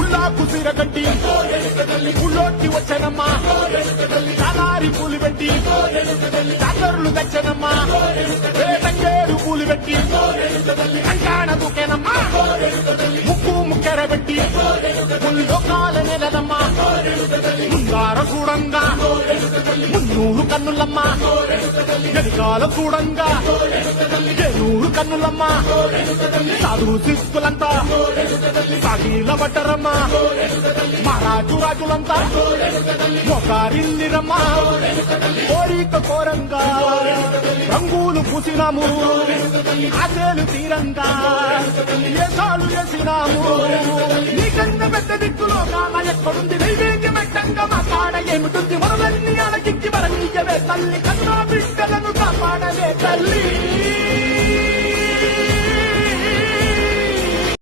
ఉల్లాకు సిరగట్టి ఉళ్ళోకి వచ్చనమ్మా కాలారి పూలు పెట్టి చాకర్లు తెచ్చనమ్మా తంగేరు పూలు పెట్టి కంకాణ దూకేనమ్మా ముక్కు ముక్కెర పెట్టి ముల్లోకాల నెలదమ్మా ముందార చూడంగా మున్నూరు కన్నులమ్మా వెనకాల చూడంగా ఏనూరు కన్నులమ్మా సాధు శిస్తులంతా సాగిల పట్టరమ్మా మహారాజు రాజులంతా ఒకరిల్లిరమ్మా కోరిక కోరంగా రంగులు పూసినాము ఆశలు తీరంగా ఏసాలు వేసినాము నీకన్నా పెద్ద దిక్కులో కామ ఎక్కడుంది నైవేద్యం ఎట్టంగా మా కాడ ఏమిటుంది మనలన్నీ అలకించి మరణీయవే తల్లి కన్నా బిడ్డలను కాపాడవే తల్లి